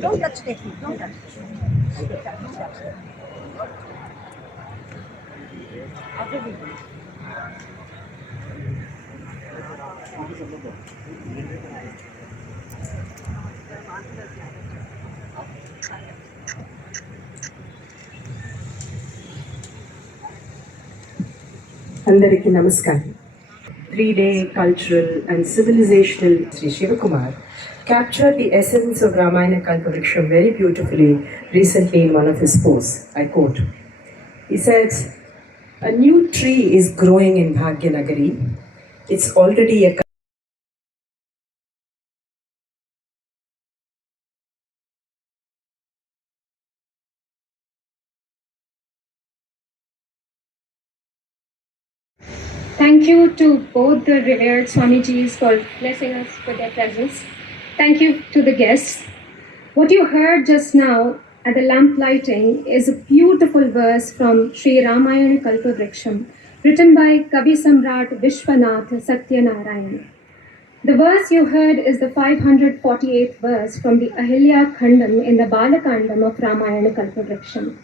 Don't touch the technique, don't touch the technique. Don't touch it. After we do. Andariki Namaskaram. 3-day cultural and civilizational Sri Shivakumar captured the essence of Ramayana Kalpavrksham very beautifully recently in one of his posts. I quote, he says, "A new tree is growing in Bhagyanagari. It's already a Thank you to both the revered Swamijis for blessing us with their presence. Thank you to the guests. What you heard just now at the lamp lighting is a beautiful verse from Sri Ramayana Kalpavrksham, written by Kavi Samrat Vishwanath Satyanarayana. The verse you heard is the 548th verse from the Ahilya Khandam in the Balakandam of Ramayana Kalpavrksham.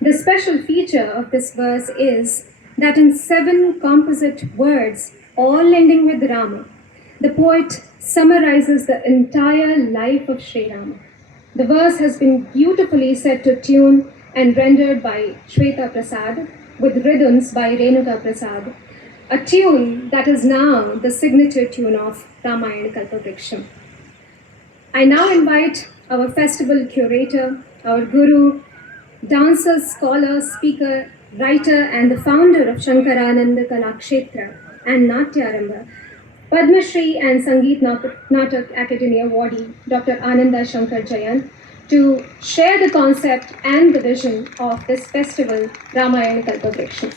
The special feature of this verse is that in 7 composite words, all ending with Rama, the poet summarizes the entire life of Sri Rama. The verse has been beautifully set to tune and rendered by Shweta Prasad with rhythms by Renuka Prasad, a tune that is now the signature tune of Ramayana Kalpavrksham. I now invite our festival curator, our guru, dancer, scholar, speaker, writer and the founder of Shankarananda Kalakshetra and Natyaramba, Padma Shri and Sangeet Natak Academy awardee, Dr. Ananda Shankar Jayan, to share the concept and the vision of this festival, Ramayana Kalpavrksham.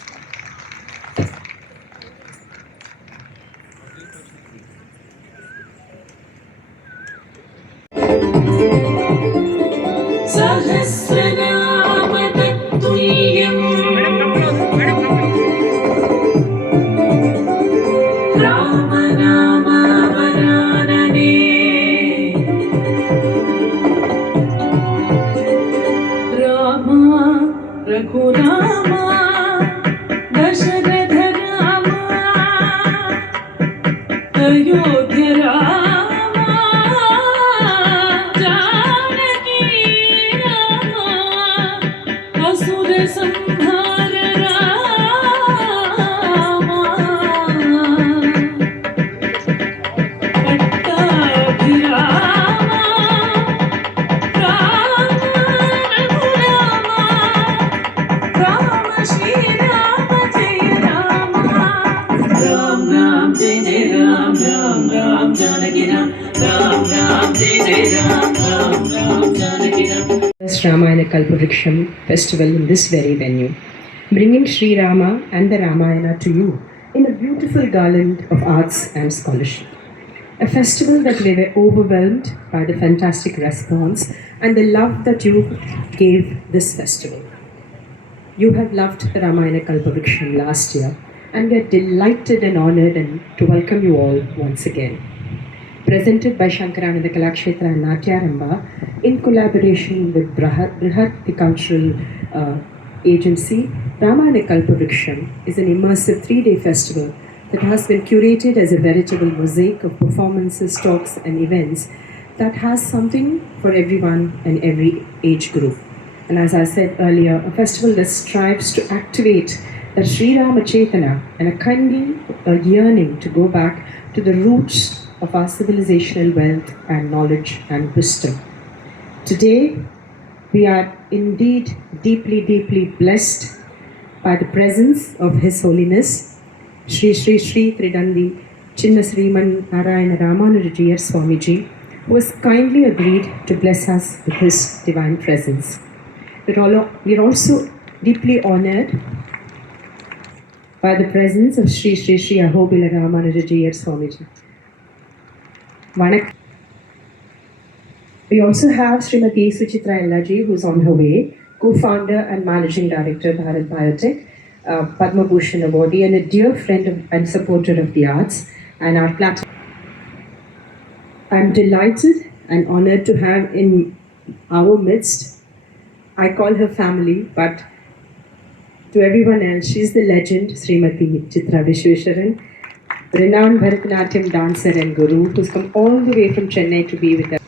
Ramayana Kalpavrksham festival in this very venue, bringing Sri Rama and the Ramayana to you in a beautiful garland of arts and scholarship. A festival that we were overwhelmed by the fantastic response and the love that you gave this festival. You have loved the Ramayana Kalpavrksham last year, and we are delighted and honored to welcome you all once again. Presented by Shankarananda Kalakshetra and Natyaramba in collaboration with Brihat, the cultural agency, Ramayana Kalpavrksham is an immersive 3-day festival that has been curated as a veritable mosaic of performances, talks and events that has something for everyone and every age group. And as I said earlier, a festival that strives to activate the Sri Rama Chetana and a kindly yearning to go back to the roots of our civilizational wealth and knowledge and wisdom. Today, we are indeed deeply, deeply blessed by the presence of His Holiness, Sri Tridandi Chinna Sriman Narayana Ramanuja JeeyarSwami, who has kindly agreed to bless us with His divine presence. We are also deeply honored by the presence of Sri Ahobila Ramanuja JeeyarSwami. We also have Srimati Suchitra Ellaji, who's on her way, co-founder and managing director of Bharat Biotech, Padma Bhushan awardee, and a dear friend and supporter of the arts, and our platform. I'm delighted and honored to have in our midst, I call her family, but to everyone else, she's the legend, Srimati Chitra Vishweswaran, renowned Bharatanatyam dancer and guru, who's come all the way from Chennai to be with us.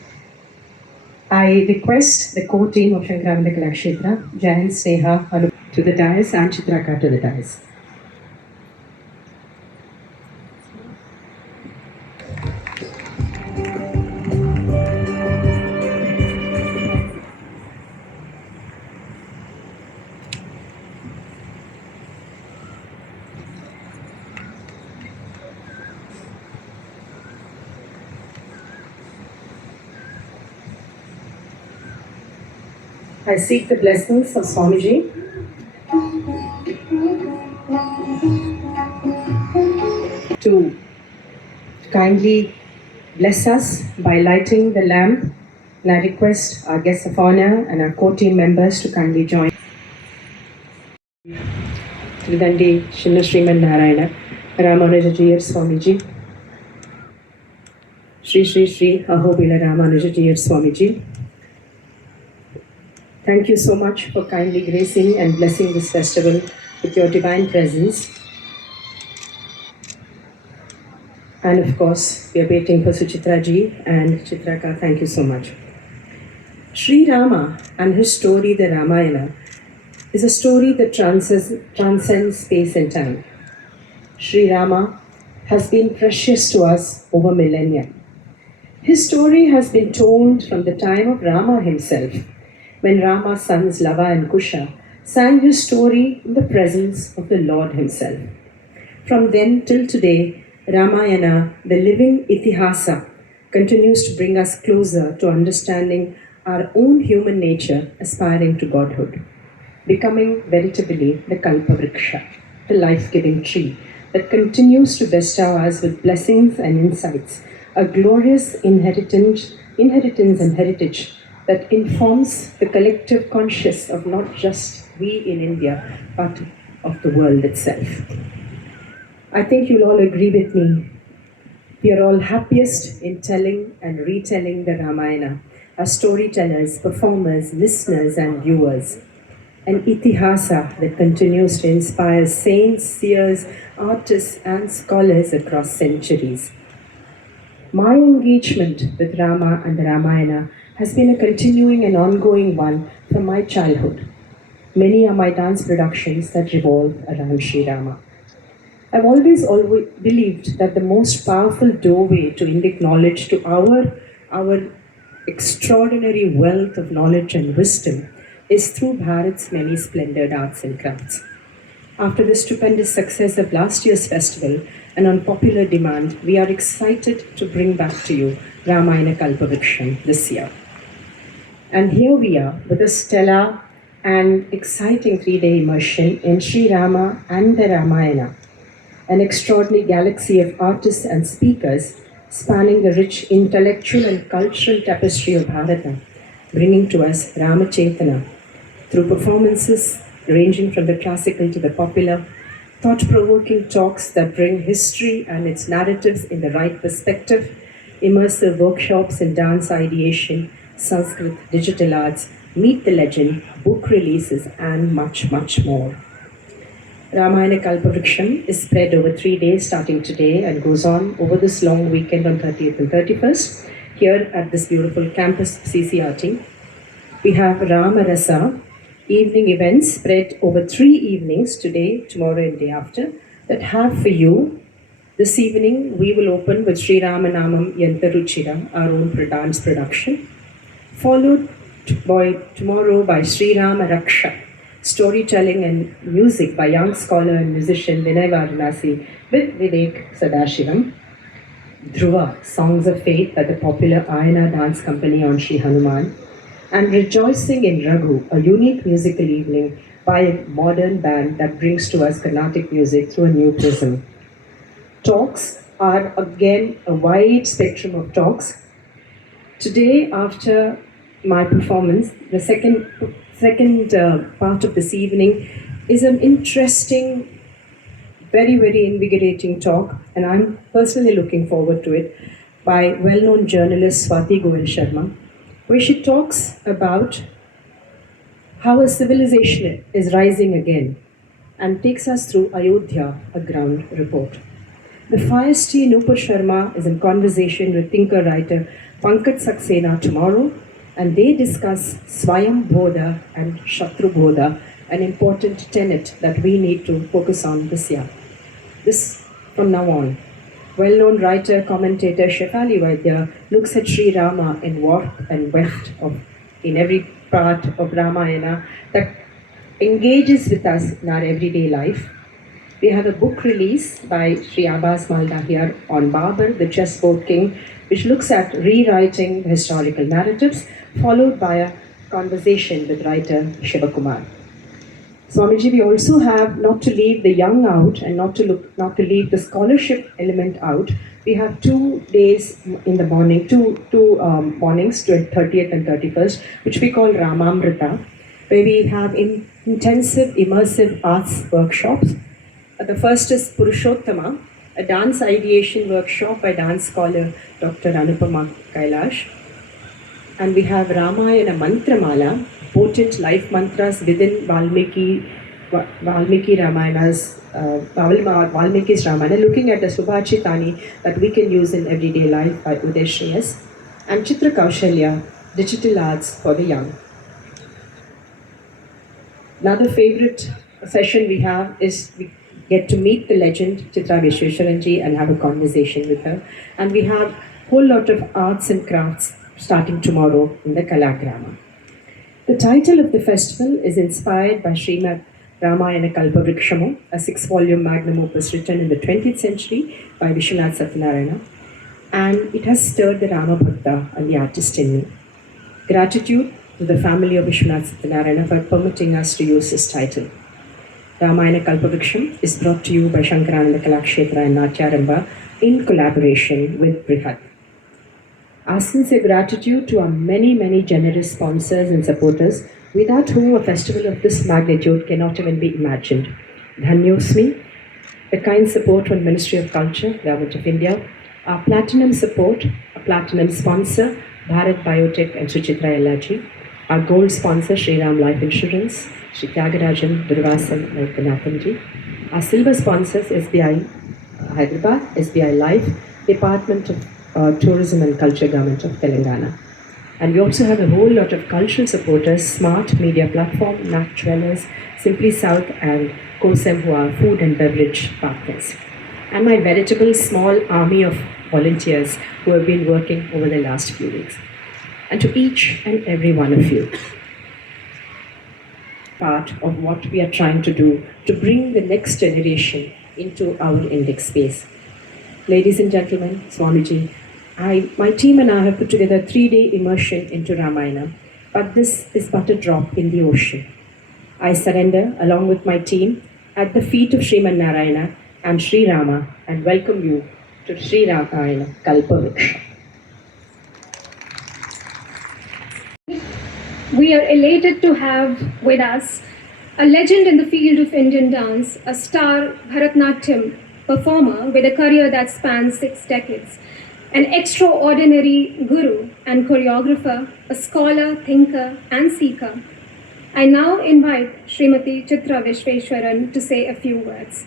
I request the core team of Shankaramanda Kalakshetra, Jayan, Sneha, Anu to the dais and Chitraka to the dais. I seek the blessings of Swamiji to kindly bless us by lighting the lamp, and I request our guests of honor and our core team members to kindly join. Tridandi Chinna Sriman Narayana, Ramanuja JeeyarSwami, Sri Sri Sri Ahobila Ramanuja JeeyarSwami. Thank you so much for kindly gracing and blessing this festival with your divine presence. And of course, we are waiting for Suchitra ji and Chitraka. Thank you so much. Sri Rama and his story, the Ramayana, is a story that transcends space and time. Sri Rama has been precious to us over millennia. His story has been told from the time of Rama himself, when Rama's sons Lava and Kusha sang his story in the presence of the Lord himself. From then till today, Ramayana, the living itihasa, continues to bring us closer to understanding our own human nature aspiring to godhood, becoming veritably the KALPAVRKSAM, the life-giving tree that continues to bestow us with blessings and insights, a glorious inheritance and heritage that informs the collective conscious of not just we in India, but of the world itself. I think you'll all agree with me. We are all happiest in telling and retelling the Ramayana as storytellers, performers, listeners, and viewers. An itihasa that continues to inspire saints, seers, artists, and scholars across centuries. My engagement with Rama and the Ramayana has been a continuing and ongoing one from my childhood. Many are my dance productions that revolve around Sri Rama. I've always believed that the most powerful doorway to Indic knowledge, to our extraordinary wealth of knowledge and wisdom, is through Bharat's many splendid arts and crafts. After the stupendous success of last year's festival, and on popular demand, we are excited to bring back to you Ramayana KALPAVRKSAM this year. And here we are with a stellar and exciting 3-day immersion in Sri Rama and the Ramayana, an extraordinary galaxy of artists and speakers spanning the rich intellectual and cultural tapestry of Bharata, bringing to us Rama Chetana through performances ranging from the classical to the popular, thought-provoking talks that bring history and its narratives in the right perspective, immersive workshops in dance ideation, Sanskrit, digital arts, meet the legend, book releases, and much, much more. Ramayana KALPAVRKSAM is spread over 3 days starting today and goes on over this long weekend on 30th and 31st here at this beautiful campus of CCRT. We have Rama Rasa, evening events spread over 3 evenings, today, tomorrow, and day after, that have for you. This evening, we will open with Sri Ramanamam Yantaruchira, our own dance production, followed by tomorrow by Sri Rama Raksha, storytelling and music by young scholar and musician Vinay Varanasi with Vivek Sadashivam. Dhruva, Songs of Faith by the popular Ayana dance company on Sri Hanuman. And Rejoicing in Raghu, a unique musical evening by a modern band that brings to us Carnatic music through a new prism. Talks are again a wide spectrum of talks. Today, after my performance, the second part of this evening is an interesting, very, very invigorating talk, and I'm personally looking forward to it. by well-known journalist Swati Goel Sharma, where she talks about how a civilization is rising again and takes us through Ayodhya, a ground report. The fiery Nupur Sharma is in conversation with thinker-writer Pankaj Saxena tomorrow, and they discuss Swayam Bodha and Shatru Bodha, an important tenet that we need to focus on this year. This from now on. Well-known writer, commentator Shefali Vaidya looks at Sri Rama in warmth and weft in every part of Ramayana that engages with us in our everyday life. We have a book release by Sri Abbas Maldahir on Babur, the chessboard king, which looks at rewriting historical narratives, followed by a conversation with writer Shivakumar. Swamiji, we also have, not to leave the young out and not to leave the scholarship element out, we have 2 days in the morning, two mornings, 30th and 31st, which we call Ramamrita, where we have intensive, immersive arts workshops. The first is Purushottama, a dance ideation workshop by dance scholar Dr. Anupama Kailash. And we have Ramayana Mantramala, potent life mantras within Valmiki's Ramayana, looking at the Subhachitani that we can use in everyday life by Uday Shreyas. And Chitra Kaushalya, digital arts for the young. Another favorite session we have is we get to meet the legend Chitra Vishweshwaranji and have a conversation with her. And we have a whole lot of arts and crafts starting tomorrow in the Kalagrama. The title of the festival is inspired by Srimad Ramayana KALPAVRKSAM, a 6-volume magnum opus written in the 20th century by Vishwanath Satyanarayana, and it has stirred the Rama Bhakta and the artist in me. Gratitude to the family of Vishwanath Satyanarayana for permitting us to use this title. Ramayana KALPAVRKSAM is brought to you by Shankarananda Kalakshetra and Natyaramba in collaboration with Brihat. Our sincere gratitude to our many, many generous sponsors and supporters, without whom a festival of this magnitude cannot even be imagined. DayMusic, the kind support from the Ministry of Culture, Government of India, our platinum support, a platinum sponsor, Bharat Biotech and Suchitra Elaji, our gold sponsor, Shriram Life Insurance, Shri Tyagarajan Durvasan Vaikanathanji, our silver sponsors, SBI Hyderabad, SBI Life, Department of Tourism and Culture, Government of Telangana. And we also have a whole lot of cultural supporters, Smart Media Platform, Nat Jewelers, Simply South, and COSEM, who are food and beverage partners. And my veritable small army of volunteers who have been working over the last few weeks. And to each and every one of you, part of what we are trying to do to bring the next generation into our index space. Ladies and gentlemen, Swamiji, my team and I have put together a 3-day immersion into Ramayana, but this is but a drop in the ocean. I surrender, along with my team, at the feet of Sriman Narayana and Sri Rama, and welcome you to Sri Ramayana KALPAVRKSAM. We are elated to have with us a legend in the field of Indian dance, a star Bharatnatyam performer with a career that spans 6 decades, an extraordinary guru and choreographer, a scholar, thinker, and seeker. I now invite Srimati Chitra Vishweshwaran to say a few words.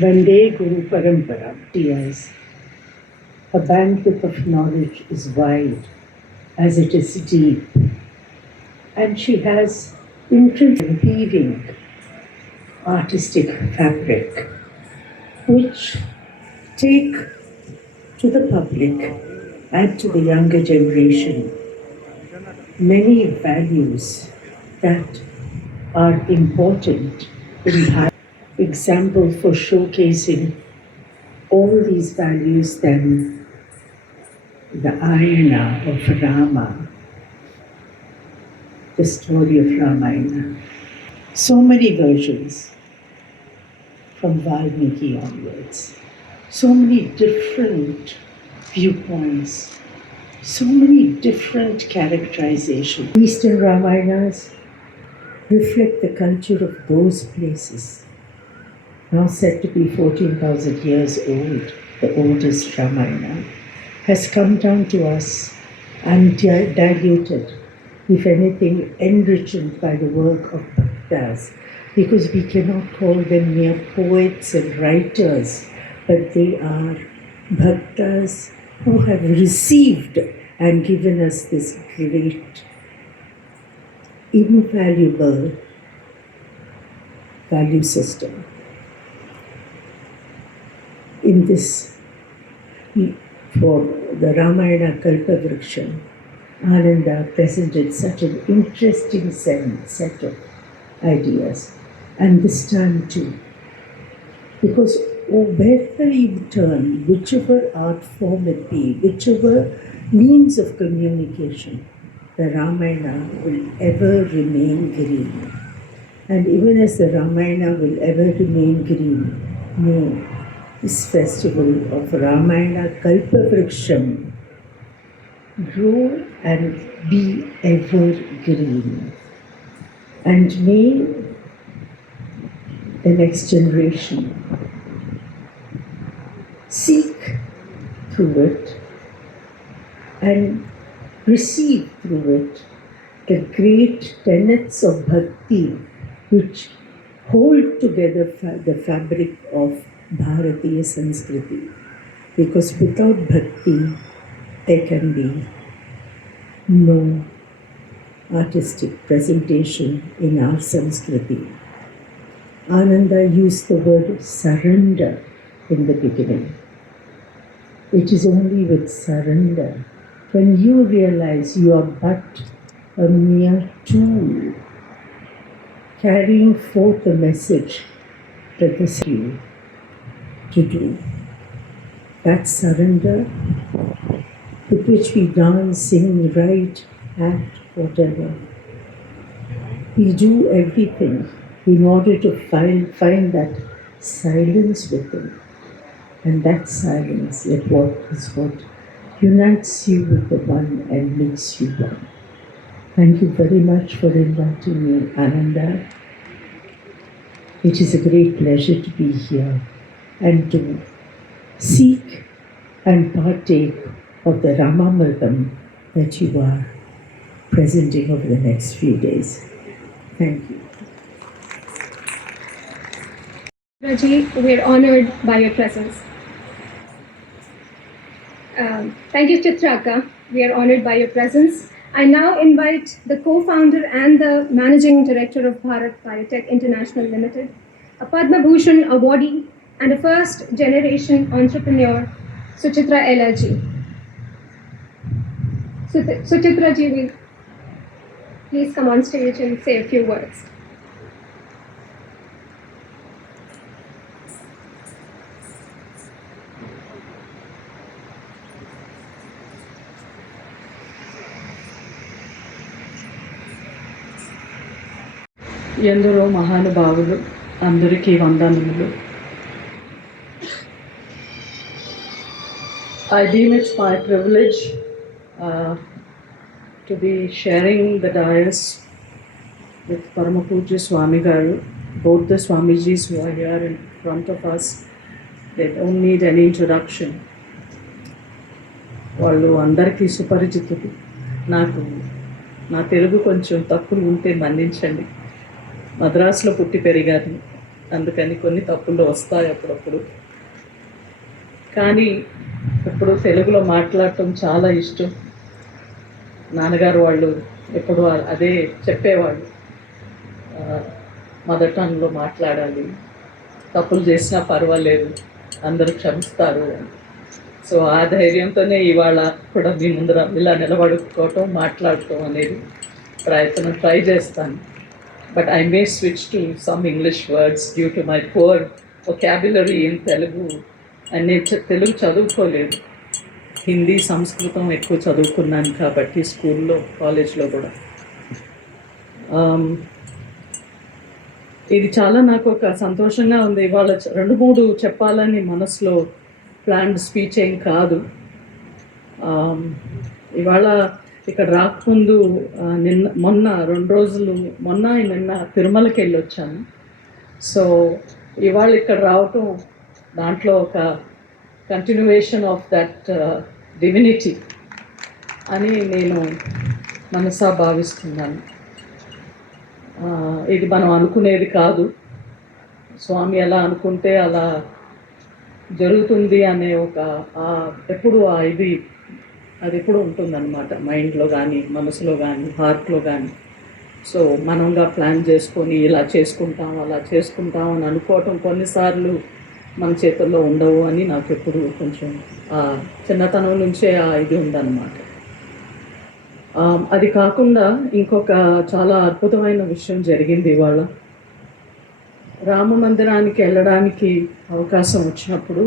Vande Guru Parampara. Yes. Her bandwidth of knowledge is wide as it is deep. And she has intrinsic weaving artistic fabric which take to the public and to the younger generation many values that are important in life. Example for showcasing all these values than the Ayana of Rama, the story of Ramayana. So many versions from Valmiki onwards. so many different viewpoints, so many different characterizations. Eastern Ramayanas reflect the culture of those places, now said to be 14,000 years old. The oldest Ramayana has come down to us undiluted, if anything, enriched by the work of Bhaktas, because we cannot call them mere poets and writers, but they are Bhaktas who have received and given us this great, invaluable value system. In this, for the Ramayana KALPAVRKSAM, Ananda presented such an interesting set of ideas. And this time too, because wherever you turn, whichever art form it be, whichever means of communication, the Ramayana will ever remain green. And even as the Ramayana will ever remain green, may this festival of Ramayana KALPAVRKSAM grow and be evergreen. And may the next generation seek through it and receive through it the great tenets of bhakti which hold together the fabric of Bharatiya Sanskriti. Because without bhakti, there can be no artistic presentation in our Sanskriti. Ananda used the word surrender in the beginning. It is only with surrender, when you realize you are but a mere tool carrying forth the message that is you to do. That surrender with which we dance, sing, write, act, whatever. We do everything in order to find that silence within. And that silence is what unites you with the one and makes you one. Thank you very much for inviting me, Ananda. It is a great pleasure to be here and to seek and partake of the Ramamritam that you are presenting over the next few days. Thank you. Raji, we're honored by your presence. Thank you, Chitraka. We are honored by your presence. I now invite the co-founder and the managing director of Bharat Biotech International Limited, a Padma Bhushan awardee and a first-generation entrepreneur, Suchitra Elaji. Suchitra ji will please come on stage and say a few words. ఎందరో మహానుభావులు అందరికీ వందనములు. I deem it my privilege to be sharing the dais with Parama Pujya Swami Garu. Both the Swamijis who are here in front of us, they don't need any introduction. వాళ్ళు అందరికీ సుపరిచితులు. నాకు నా తెలుగు కొంచెం తప్పులు ఉంటే మన్నించండి. మద్రాసులో పుట్టి పెరిగాను, అందుకని కొన్ని తప్పులు వస్తాయి అప్పుడప్పుడు. కానీ ఇప్పుడు తెలుగులో మాట్లాడటం చాలా ఇష్టం. నాన్నగారు వాళ్ళు ఎప్పుడు అదే చెప్పేవాళ్ళు, మదర్ టంగ్లో మాట్లాడాలి, తప్పులు చేసినా పర్వాలేదు, అందరూ క్షమిస్తారు. సో ఆ ధైర్యంతోనే ఇవాళ కూడా మీ ముందర ఇలా నిలబడుకోవటం, మాట్లాడటం అనేది ట్రై చేస్తాను. But I may switch to some English words due to my poor vocabulary in Telugu. And నేను తెలుగు చదువుకోలేదు, హిందీ సంస్కృతం ఎక్కువ చదువుకున్నాను కాబట్టి స్కూల్లో కాలేజ్లో కూడా. ఇది చాలా నాకు ఒక సంతోషంగా ఉంది. ఇవాళ 2-3 చెప్పాలని మనసులో ప్లాన్డ్ స్పీచ్ ఏం కాదు. ఇవాళ ఇక్కడ రాకముందు మొన్న 2 రోజులు నిన్న తిరుమలకి వెళ్ళి వచ్చాను. సో ఇవాళ ఇక్కడ రావటం దాంట్లో ఒక కంటిన్యూవేషన్ ఆఫ్ దట్ డివినిటీ అని నేను మనసా భావిస్తున్నాను. ఇది మనం అనుకునేది కాదు, స్వామి ఎలా అనుకుంటే అలా జరుగుతుంది అనే ఒక ఎప్పుడు అది ఎప్పుడు ఉంటుందన్నమాట, మైండ్లో కానీ మనసులో కానీ హార్ట్లో కానీ. సో మనంగా ప్లాన్ చేసుకొని ఇలా చేసుకుంటాం అలా చేసుకుంటాం అని అనుకోవటం కొన్నిసార్లు మన చేతుల్లో ఉండవు అని నాకు ఎప్పుడు కొంచెం చిన్నతనం నుంచే ఇది ఉందన్నమాట. అది కాకుండా ఇంకొక చాలా అద్భుతమైన విషయం జరిగింది ఇవాళ. రామ మందిరానికి వెళ్ళడానికి అవకాశం వచ్చినప్పుడు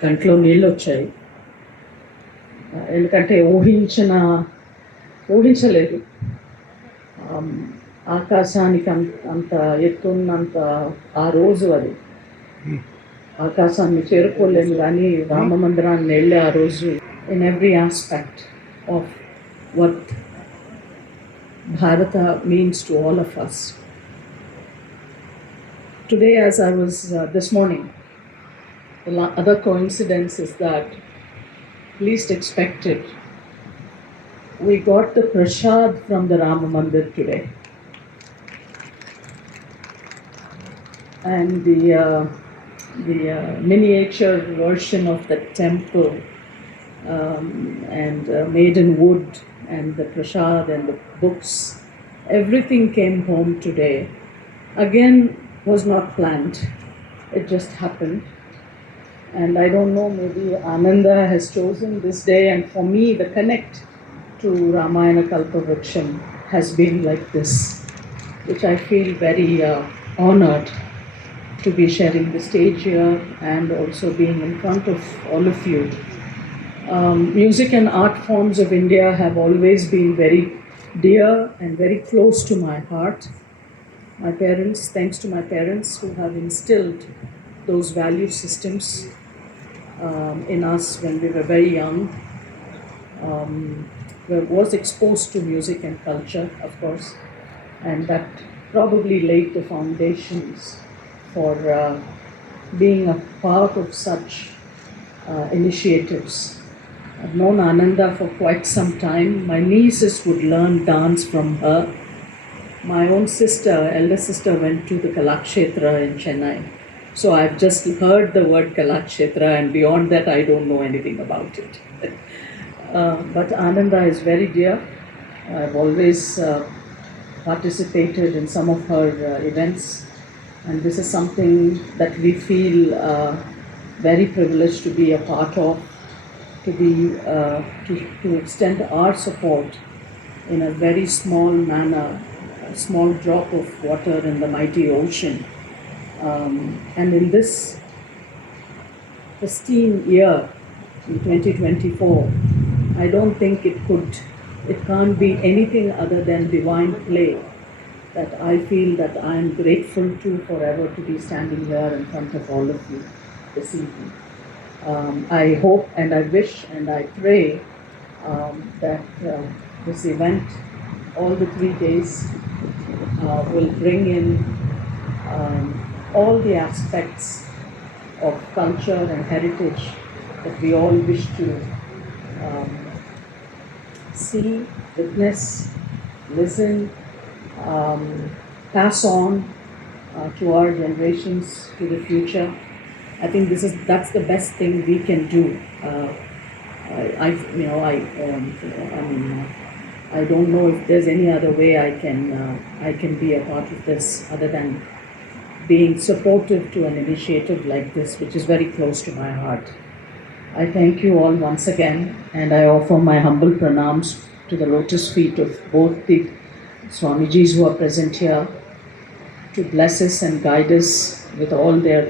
కంట్లో నీళ్ళు వచ్చాయి. ఎందుకంటే ఊహించలేదు. ఆకాశానికి అంత ఎత్తున్నంత ఆ రోజు అది ఆకాశాన్ని చేరుకోలేము, కానీ రామ మందిరాన్ని వెళ్ళే ఆ రోజు in every aspect of what Bharata means to all of us. Today, as I was this morning, the other coincidence is that, least expected, we got the prasad from the Rama Mandir today. And the miniature version of the temple and made in wood, and the prasad and the books, everything came home today. Again, was not planned. It just happened. And I don't know, maybe Ananda has chosen this day, and for me the connect to Ramayana KALPAVRKSAM has been like this, which I feel very honored to be sharing the stage here and also being in front of all of you. Music and art forms of India have always been very dear and very close to my heart. My parents, thanks to my parents who have instilled those value systems in us when we were very young, was exposed to music and culture, of course, and that probably laid the foundations for being a part of such initiatives. I've known Ananda for quite some time. My nieces would learn dance from her. My own sister, elder sister, went to the Kalakshetra in Chennai. So I've just heard the word Kalakshetra, and beyond that I don't know anything about it. But Ananda is very dear. I've always participated in some of her events, and this is something that we feel very privileged to be a part of, to extend our support in a very small manner, a small drop of water in the mighty ocean. And in this pristine year, in 2024, I don't think it can't be anything other than divine play that I feel that I am grateful to forever to be standing here in front of all of you this evening. I hope and I wish and I pray that this event, all the 3 days, will bring in all the aspects of culture and heritage that we all wish to see, witness, listen, pass on to our generations, to the future. I think that's the best thing we can do. I don't know if there's any other way I can be a part of this other than being supportive to an initiative like this, which is very close to my heart. I thank you all once again, and I offer my humble pranams to the lotus feet of both the Swamijis who are present here, to bless us and guide us with all their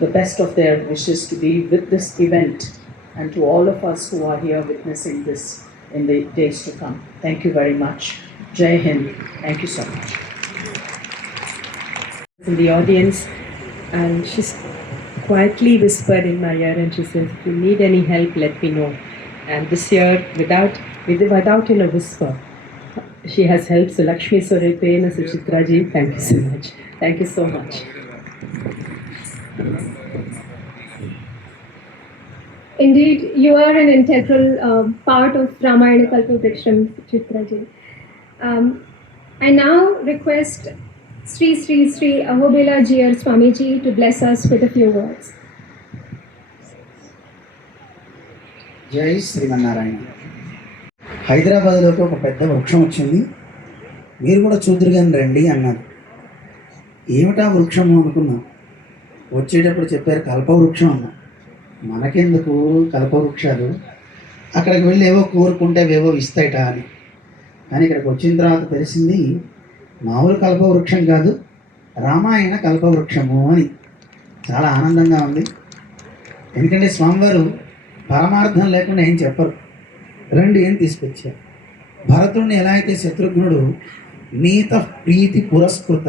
the best of their wishes to be with this event, and to all of us who are here witnessing this in the days to come. Thank you very much. Jai Hind. Thank you so much. in the audience, and she's quietly whispered in my ear and she says, if you need any help, let me know. And this year, without in a whisper, she has helped. So Lakshmi Sorepena Suchitra ji, thank you so much. Thank you so much. Indeed, you are an integral part of Ramayana Kalpavriksham, Chitra ji. I now request Sri Ahobela JeeyarSwami ji to bless us with a few words. జై శ్రీమన్నారాయణ. హైదరాబాద్లోకి ఒక పెద్ద వృక్షం వచ్చింది, మీరు కూడా చూద్దరు కానీ రండి అన్నారు. ఏమిటా వృక్షము అనుకున్నాం. వచ్చేటప్పుడు చెప్పారు కల్పవృక్షం అన్న. మనకెందుకు కల్పవృక్షాలు, అక్కడికి వెళ్ళి ఏవో కోరుకుంటే ఏవో ఇస్తాయిట అని. కానీ ఇక్కడికి వచ్చిన తర్వాత తెలిసింది మామూలు కల్పవృక్షం కాదు, రామాయణ కల్పవృక్షము అని. చాలా ఆనందంగా ఉంది. ఎందుకంటే స్వామివారు పరమార్థం లేకుండా ఏం చెప్పరు. రండి ఏం తీసుకొచ్చారు. భరతుడిని ఎలా అయితే శత్రుఘ్నుడు నీత ప్రీతి పురస్కృత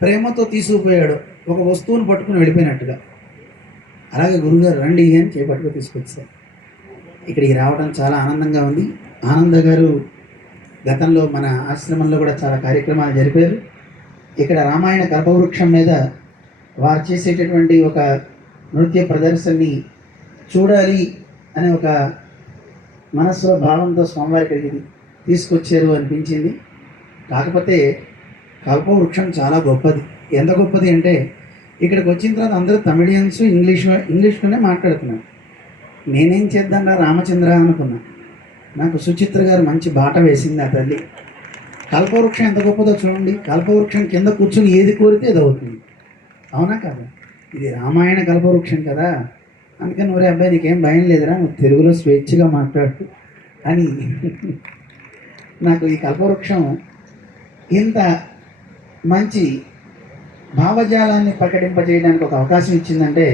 ప్రేమతో తీసుకుపోయాడు, ఒక వస్తువును పట్టుకుని వెళ్ళిపోయినట్టుగా, అలాగే గురువుగారు రండి అని చేపట్టుకు తీసుకొచ్చారు. ఇక్కడికి రావడం చాలా ఆనందంగా ఉంది. ఆనంద గారు గతంలో మన ఆశ్రమంలో కూడా చాలా కార్యక్రమాలు జరిపారు. ఇక్కడ రామాయణ కల్పవృక్షం మీద వారు చేసేటటువంటి ఒక నృత్య ప్రదర్శనని చూడాలి అనే ఒక మనస్సులో భావంతో స్వామివారి ఇక్కడికి తీసుకొచ్చారు అనిపించింది. కాకపోతే కల్పవృక్షం చాలా గొప్పది. ఎంత గొప్పది అంటే ఇక్కడికి వచ్చిన తర్వాత అందరూ తమిళియన్స్ ఇంగ్లీష్లోనే మాట్లాడుతున్నారు. నేనేం చేద్దాం రామచంద్ర అనుకున్నా. నాకు సుచిత్ర గారు మంచి బాట వేసింది ఆ తల్లి. కల్పవృక్షం ఎంత గొప్పదో చూడండి. కల్పవృక్షం కింద కూర్చొని ఏది కోరితే అది అవుతుంది. అవునా కదా? ఇది రామాయణ కల్పవృక్షం కదా, అందుకని ఒరే అబ్బాయి నీకేం భయం లేదురా, నువ్వు తెలుగులో స్వేచ్ఛగా మాట్లాడు అని నాకు ఈ కల్పవృక్షం ఇంత మంచి భావజాలాన్ని ప్రకటింపజేయడానికి ఒక అవకాశం ఇచ్చిందంటే,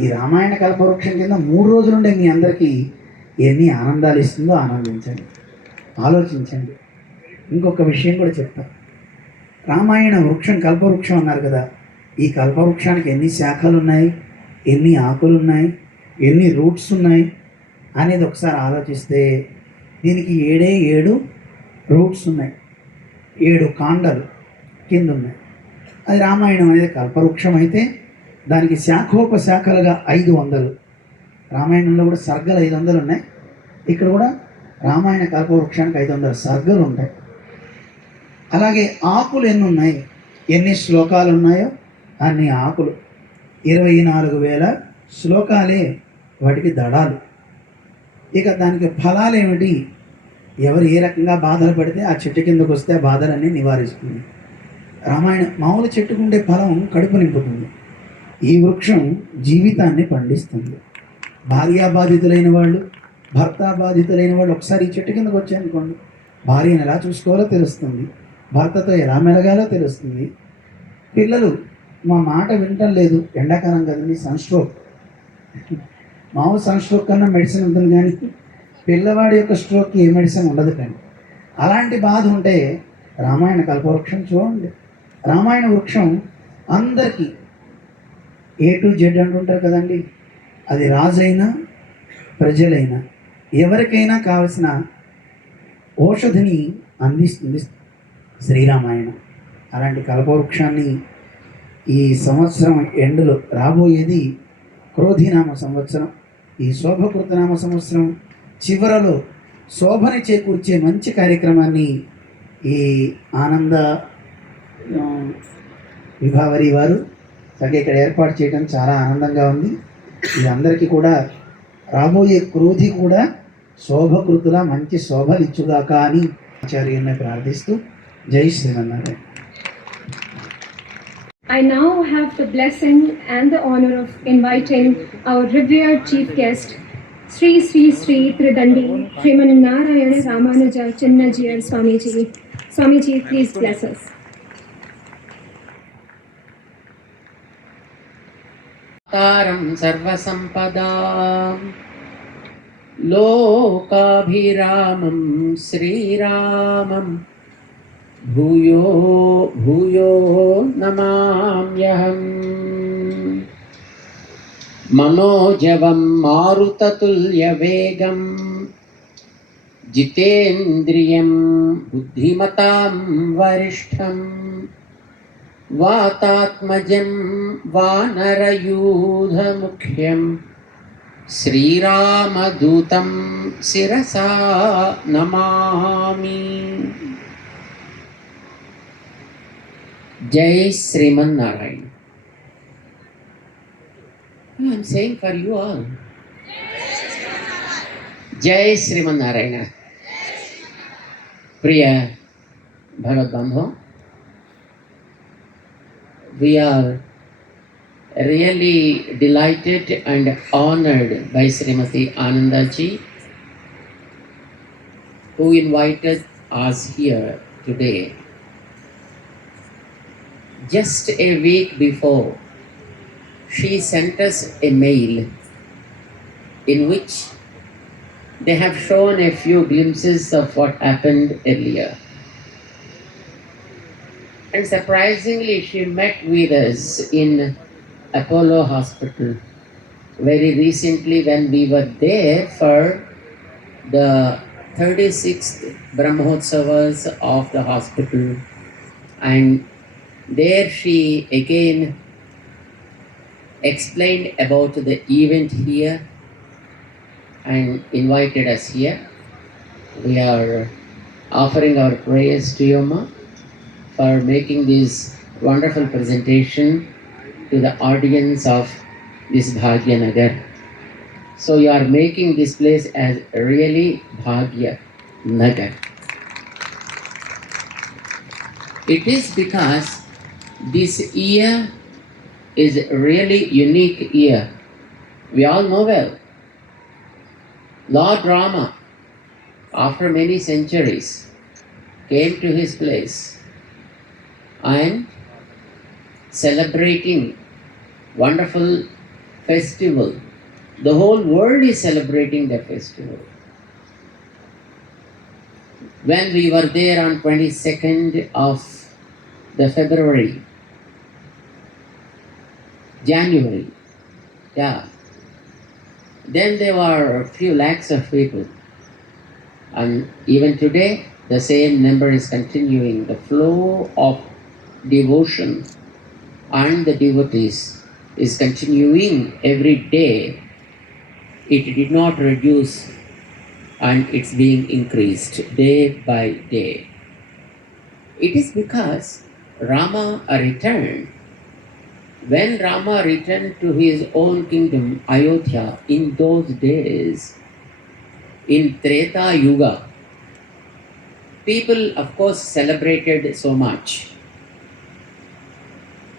ఈ రామాయణ కల్పవృక్షం కింద 3 రోజులుండే మీ అందరికీ ఎన్ని ఆనందాలు ఇస్తుందో ఆనందించండి, ఆలోచించండి. ఇంకొక విషయం కూడా చెప్తా. రామాయణ వృక్షం కల్పవృక్షం అన్నారు కదా, ఈ కల్పవృక్షానికి ఎన్ని శాఖలు ఉన్నాయి, ఎన్ని ఆకులు ఉన్నాయి, ఎన్ని రూట్స్ ఉన్నాయి అనేది ఒకసారి ఆలోచిస్తే దీనికి 7 రూట్స్ ఉన్నాయి, 7 కాండాలు కింద ఉన్నాయి. అది రామాయణం అనేది కల్పవృక్షం అయితే దానికి శాఖోపశాఖలుగా 500. రామాయణంలో కూడా సర్గలు 500 ఉన్నాయి. ఇక్కడ కూడా రామాయణ కల్పవృక్షానికి 500 సర్గలు ఉంటాయి. అలాగే ఆకులు ఎన్ని ఉన్నాయి, ఎన్ని శ్లోకాలు ఉన్నాయో అన్ని ఆకులు. 24,000 శ్లోకాలే వాటికి దడాలు. ఇక దానికి ఫలాలు ఏమిటి, ఎవరు ఏ రకంగా బాధలు పడితే ఆ చెట్టు కిందకు వస్తే ఆ బాధలన్నీ నివారిస్తుంది. రామాయణ మామూలు చెట్టుకుండే ఫలం కడుపు నింపుతుంది, ఈ వృక్షం జీవితాన్ని పండిస్తుంది. భార్యాబాధితులైన వాళ్ళు, భర్త బాధితులైన వాళ్ళు ఒకసారి ఈ చెట్టు కిందకు వచ్చాయనుకోండి, భార్యను ఎలా చూసుకోవాలో తెలుస్తుంది, భర్తతో ఎలా మెలగాలో తెలుస్తుంది. పిల్లలు మా మాట వినటం లేదు, ఎండాకాలం కదండి, సన్స్ట్రోక్, మామూలు సన్స్ట్రోక్ కన్నా మెడిసిన్ ఉంటుంది, కానీ పిల్లవాడి యొక్క స్ట్రోక్కి ఏ మెడిసిన్ ఉండదు. కానీ అలాంటి బాధ ఉంటే రామాయణ కల్పవృక్షం చూడండి. రామాయణ వృక్షం అందరికీ A to Z అంటుంటారు కదండి, అది రాజైనా ప్రజలైనా ఎవరికైనా కావలసిన ఔషధిని అందిస్తుంది శ్రీరామాయణం. అలాంటి కల్పవృక్షాన్ని ఈ సంవత్సరం ఎండులో రాబోయేది క్రోధినామ సంవత్సరం. ఈ శోభకృతనామ సంవత్సరం చివరలో శోభని చేకూర్చే మంచి కార్యక్రమాన్ని ఈ ఆనంద విభావరి వారు చక్కగా ఇక్కడ ఏర్పాటు చేయడం చాలా ఆనందంగా ఉంది. ఇది అందరికీ కూడా రాబోయే క్రోధి కూడా శోభకృతుల మంచి శోభలు ఇచ్చుగాక అని ఆచార్యుని ప్రార్థిస్తూ జై Srimannarayana. I now have the blessing and the honor of inviting our revered chief guest, Sri Tridandi Srimanarayana Ramanuja Chinna JeeyarSwami ji. Swami ji, please bless us. तारं सर्वसम्पदां लोकाभिरामं श्रीरामं भूयो भूयो नमाम्यहम् मनोजवं मारुततुल्यवेगं जितेन्द्रियं बुद्धिमतां वरिष्ठं वातात्मजं वानरयूथमुख्यं श्रीरामदूतं शिरसा नमामि। जय Sriman Narayana. I'm saying for you all. Jai Sriman Narayana. Priya Bhagavad Bandho, we are really delighted and honored by Srimati Anandaji, who invited us here today. Just a week before, she sent us a mail in which they have shown a few glimpses of what happened earlier. And surprisingly, she met with us in Apollo Hospital very recently when we were there for the 36th Brahmotsavas of the hospital. And there she again explained about the event here and invited us here. We are offering our prayers to you, Ma, for making this wonderful presentation to the audience of this Bhagya Nagar. So you are making this place as really Bhagya Nagar. It is because this year is really unique year. We all know well. Lord Rama, after many centuries, came to his place and celebrating wonderful festival. The whole world is celebrating the festival. When we were there on 22nd of the January, yeah, then there were a few lakhs of people. And even today, the same number is continuing. The flow of devotion and the devotees is continuing every day. It did not reduce and it's being increased day by day. It is because Rama returned. When Rama returned to his own kingdom, Ayodhya, in those days, in Treta Yuga, people of course celebrated so much.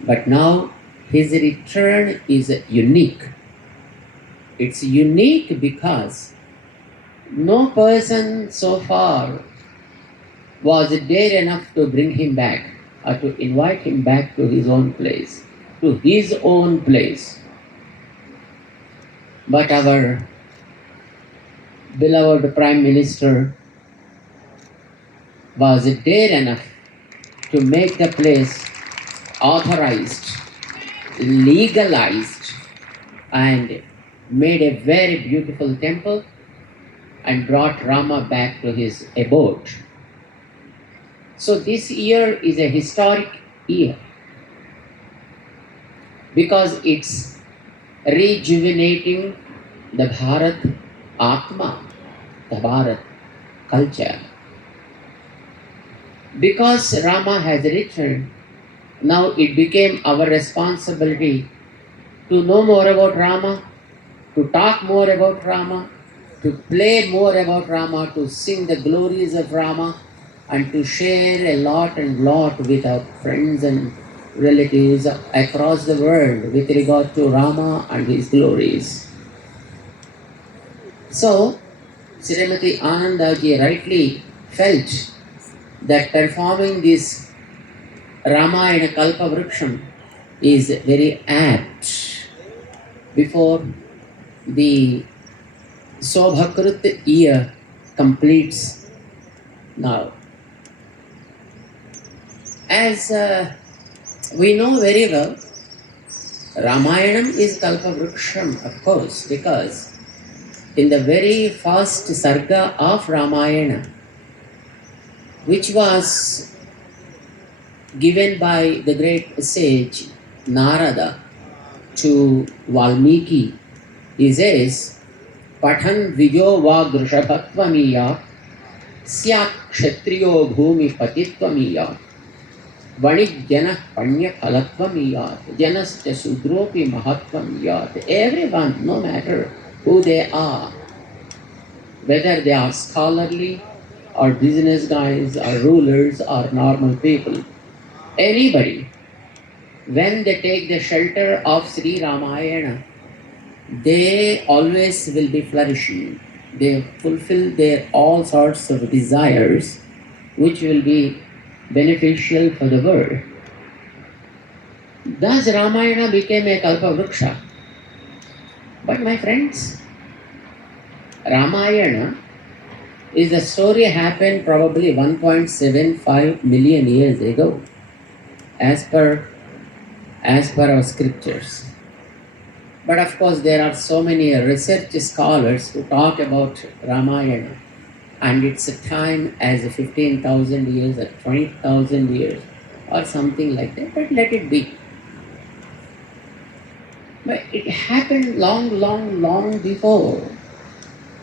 But now his return is unique. It's unique because no person so far was dare enough to bring him back or to invite him back to his own place. To his own place. But our beloved Prime Minister was dare enough to make the place authorized, legalized, and made a very beautiful temple and brought Rama back to his abode. So this year is a historic year, because it's rejuvenating the Bharat Atma, the Bharat culture. Because Rama has returned, now it became our responsibility to know more about Rama, to talk more about Rama, to play more about Rama, to sing the glories of Rama, and to share a lot and lot with our friends and relatives across the world with regard to Rama and his glories. So, Srimati Anandaji rightly felt that performing this Ramayana KALPAVRKSAM is very apt before the Sobhakrut year completes now. As we know very well, Ramayanam is Kalpavrksham, of course, because in the very first sarga of Ramayana, which was given by the great sage Narada to Valmiki, he says, Pathan Vijo Vagrishabhatvamiya Syak Kshatriyo Bhumi Patitvamiya Vanijjana Panya Phalattvamiyat Janascha Sudropi Mahatvamiyat. Everyone, no matter who they are, whether they are scholarly or business guys or rulers or normal people, anybody, when they take the shelter of Sri Ramayana, they always will be flourishing. They fulfill their all sorts of desires which will be beneficial for the world. Thus Ramayana became a Kalpavruksha. But my friends, Ramayana is a story happened probably 1.75 million years ago, as per our scriptures. But of course, there are so many research scholars who talk about Ramayana and its time as 15,000 years or 20,000 years or something like that. But let it be. But it happened long before.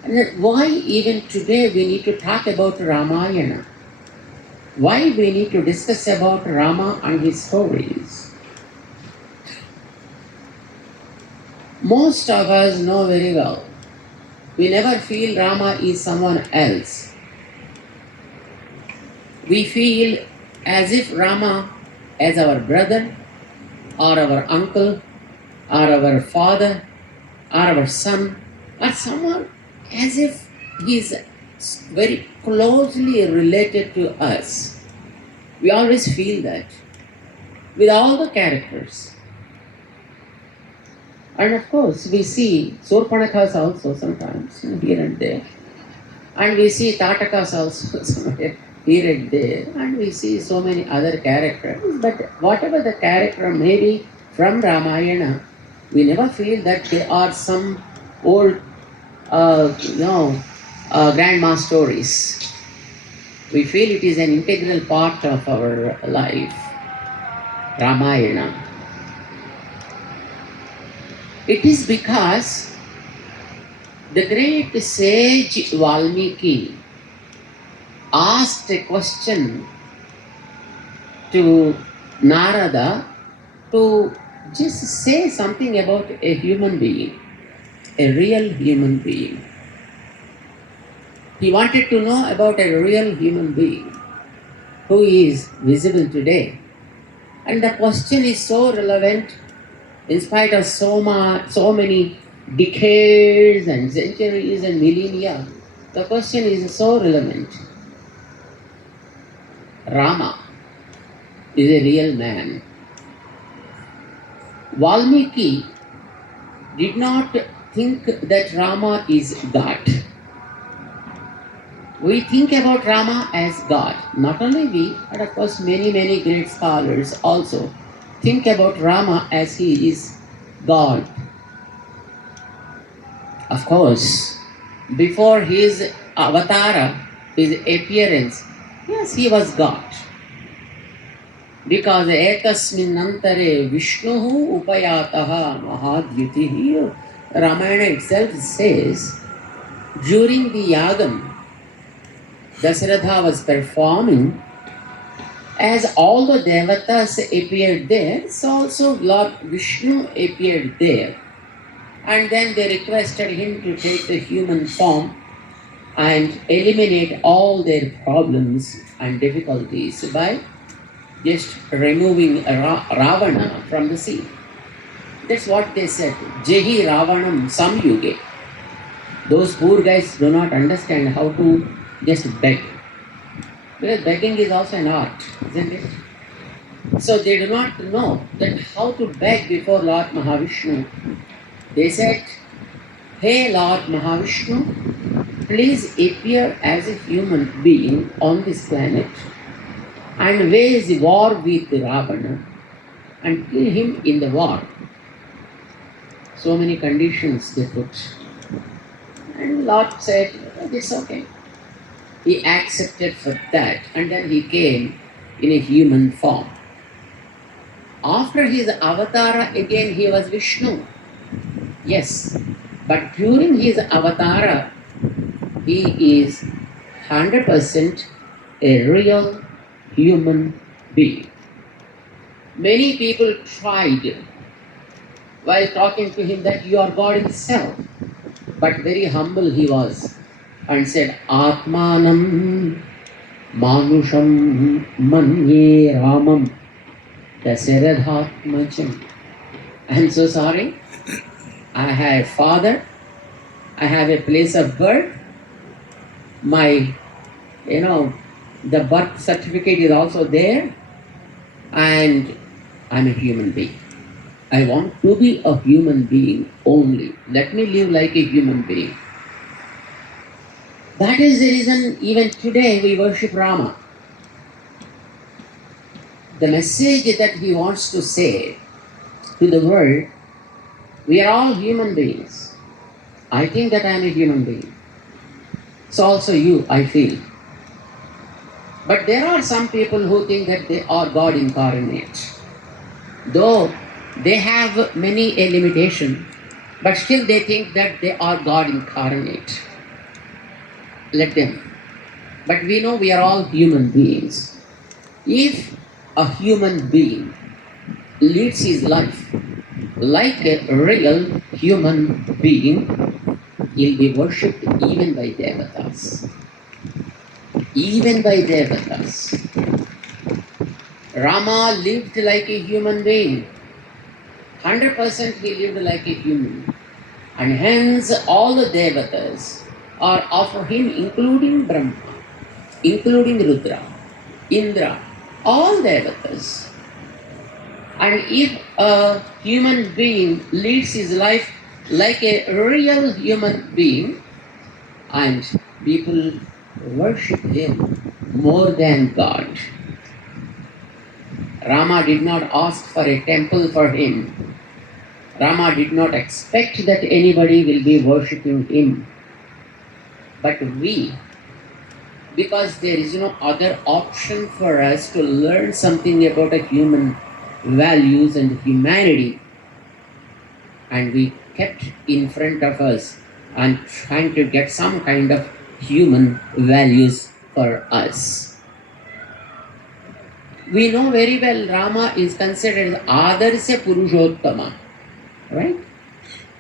And then why even today we need to talk about Ramayana? Why we need to discuss about Rama and his stories? Most of us know very well. We never feel Rama is someone else. We feel as if Rama as our brother or our uncle or our father or our son or someone as if he is very closely related to us. We always feel that with all the characters. And of course, we see Surpanakhas also sometimes here and there. And we see Tatakas also somewhere here and there. And we see so many other characters. But whatever the character may be from Ramayana, we never feel that they are some old, grandma stories. We feel it is an integral part of our life, Ramayana. It is because the great sage Valmiki asked a question to Narada to just say something about a human being, a real human being. He wanted to know about a real human being who is visible today. And the question is so relevant in spite of so many decades and centuries and millennia. The question is so relevant. Rama is a real man. Valmiki did not think that Rama is God. We think about Rama as God. Not only we, but of course many great scholars also think about Rama as he is God. Of course, before his avatara, his appearance, yes, he was God. Because ekasminantare Vishnuhu upayataha mahadhyutihi, Ramayana itself says, during the yagam, Dasharatha was performing, as all the devatas appeared there, so also Lord Vishnu appeared there. And then they requested him to take the human form and eliminate all their problems and difficulties by just removing Ravana from the sea. That's what they said. Jehi Ravanam Samyuge. Those poor guys do not understand how to just beg. Because begging is also an art, isn't it? So they do not know that how to beg before Lord Mahavishnu. They said, "Hey Lord Mahavishnu, please appear as a human being on this planet and wage war with Ravana and kill him in the war. So many conditions they put. And Lord said, it's okay. He accepted for that, and then he came in a human form. After his avatara, again he was Vishnu. Yes, but during his avatara, he is 100% a real human being. Many people tried while talking to him that you are God himself, but very humble he was and said, Atmanam Manusham Manye Ramam Dasarathatmacham. I am so sorry. I have a father. I have a place of birth. My, the birth certificate is also there. And I'm a human being. I want to be a human being only. Let me live like a human being. That is the reason even today we worship Rama. The message that he wants to say to the world, we are all human beings. I think that I am a human being. So also you, I feel. But there are some people who think that they are God incarnate. Though they have many a limitation, but still they think that they are God incarnate. Let them. But we know we are all human beings. If a human being leads his life like a real human being, he'll be worshipped even by devatas. Even by devatas. Rama lived like a human being. 100% he lived like a human. And hence all the devatas are after him, including Brahma, including Rudra, Indra, all devatas. And if a human being leads his life like a real human being, and people worship him more than God. Rama did not ask for a temple for him. Rama did not expect that anybody will be worshipping him. But we, because there is no other option for us to learn something about a human values and humanity, and we kept in front of us and trying to get some kind of human values for us. We know very well Rama is considered as Adarsa Purushottama, right?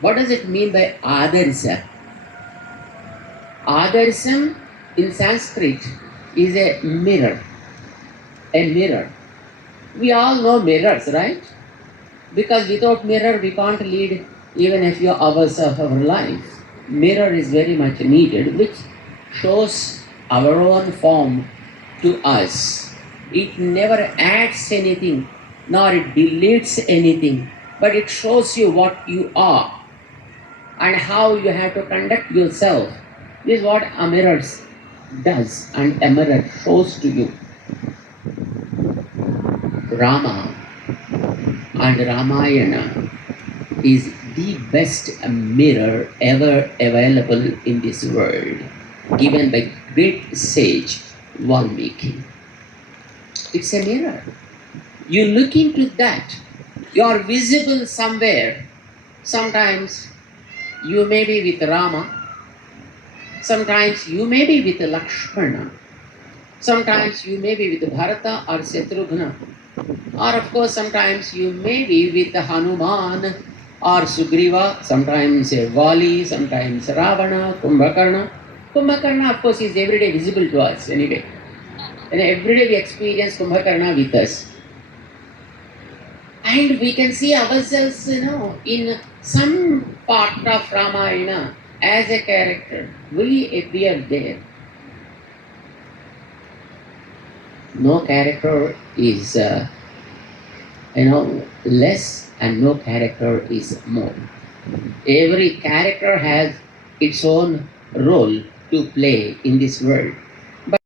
What does it mean by Adarsa? Adarsam in Sanskrit is a mirror. A mirror. We all know mirrors, right? Because without mirror we can't lead even a few hours of our life. Mirror is very much needed, which shows our own form to us. It never adds anything, nor it deletes anything, but it shows you what you are and how you have to conduct yourself. This is what a mirror does, and a mirror shows to you. Rama and Ramayana is the best mirror ever available in this world, given by great sage Valmiki. It's a mirror. You look into that, you are visible somewhere. Sometimes you may be with Rama, sometimes you may be with Lakshmana, sometimes you may be with Bharata or Shatrughna, or of course sometimes you may be with Hanuman or Sugriva, sometimes Vali, sometimes Ravana, Kumbhakarna. Kumbhakarna of course is everyday visible to us anyway. And every day we experience Kumbhakarna with us. And we can see ourselves, in some part of Ramayana as a character. We appear there. No character is, less, and no character is more. Every character has its own role to play in this world.